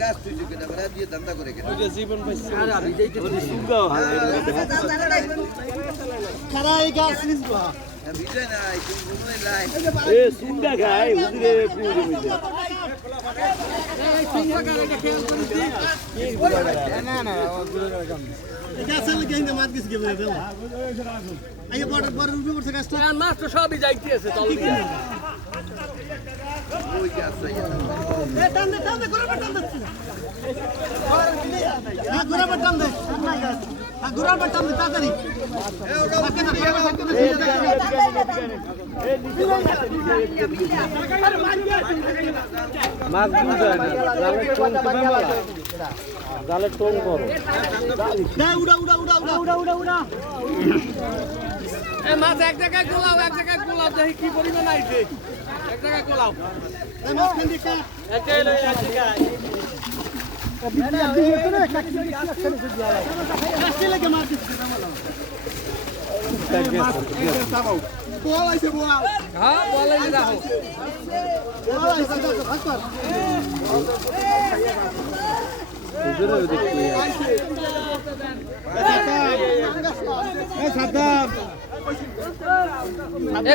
গাছ তুই দিয়ে ধান্দা করে জীবন সবই যাইতেছে জালের টোন করো মাছ এক জায়গায় গোলাও দেখি কি পরিমাণ আইছে এক জায়গায় গোলাও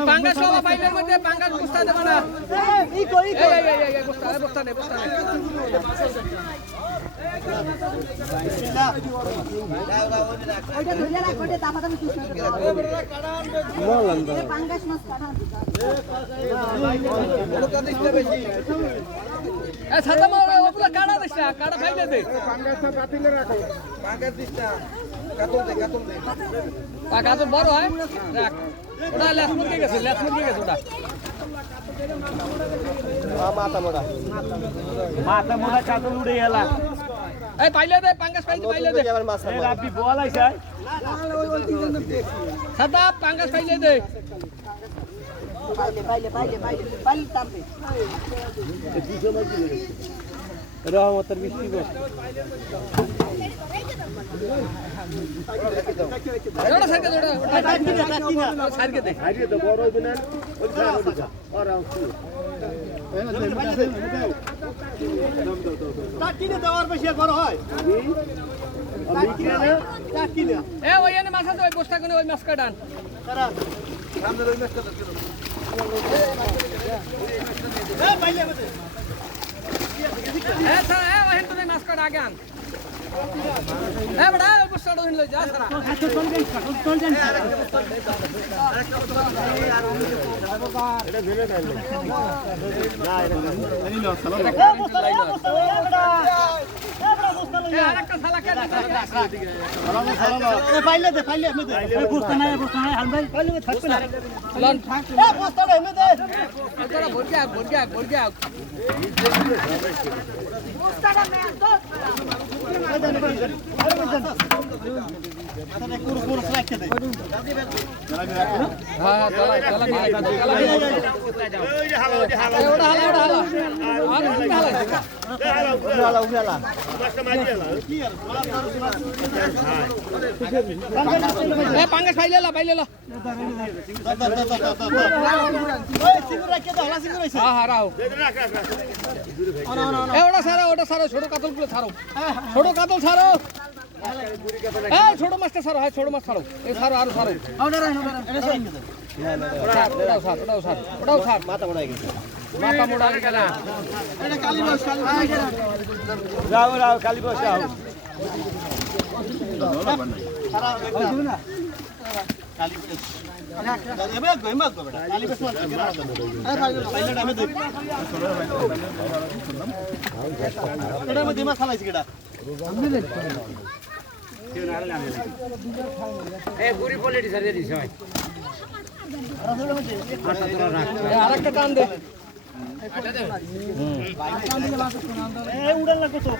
পাঙ্গাস সব ফাইলের মধ্যে পাঙ্গাস বস্তা দেব না এই বস্তা নে ওইটা ধরে রাখ ওটা দাবা দাবি কিছু বলেন তো পাঙ্গাস মাছ কাটা ওটা দেখতে বেশি এ সাদা মারা ওগুলা কাটা দিছ না কাটা ফাইলে দে পাঙ্গাসটা পাতিলে রাখো পাঙ্গাস দিছ না কাতল দে কাতল বড় হয় রাখ ওটা লেস মুরগি গেছে ওটা মাথা মোড়া কাতল উড়ে গেল এই পাইলে দে পাঙ্গাস পাইলে দে এ রাব্বি বল আইছে সাদা পাঙ্গাস পাইলে দে পাইলে তাপে রহমতের বৃষ্টি বস ওটা সারকে দে বড় হইবে না ওই ছাড় আর টাকিনে দেওয়ার বেশি বড় হয় এ ওই এনে মাছ আছে ওই বস্তা কোনে ওই মাছ কাটান তারা সামনে ওই মাছ কাটা এ বাইলে মতে এ তা এ ওহেন তো মাছ কাটা আগে আন এ বড়া ওই বস্তা ওই লই যা সারা চল যান এটা ভেবে নাই না এটা নিল সালাম আরেকটা সালা কেটে এ ফাইলে দে এমে দে এই বস্তা নাই হাল ভাই ফাইলে থাকবে না লন থাক এ বস্তাটা এমে দে তোরা ভর গয়া বস্তাটা মে দো মাথাটা কুরু রাখতে দে হ্যাঁ চলা হালা পাঙ্গাস পাইলে লা ওটা সারো ছোট কাতল গুলো ছাড়ো ছোট মাছটা ছাড়ো ছোট মাছ ছাড়ো এই ছাড়ো আরো ছাড়ো ওটাও ছাড় মাথা মোড়া গেছে যাও কালী বস যাও আরেকটা টান দে উড়ান লাগবে তো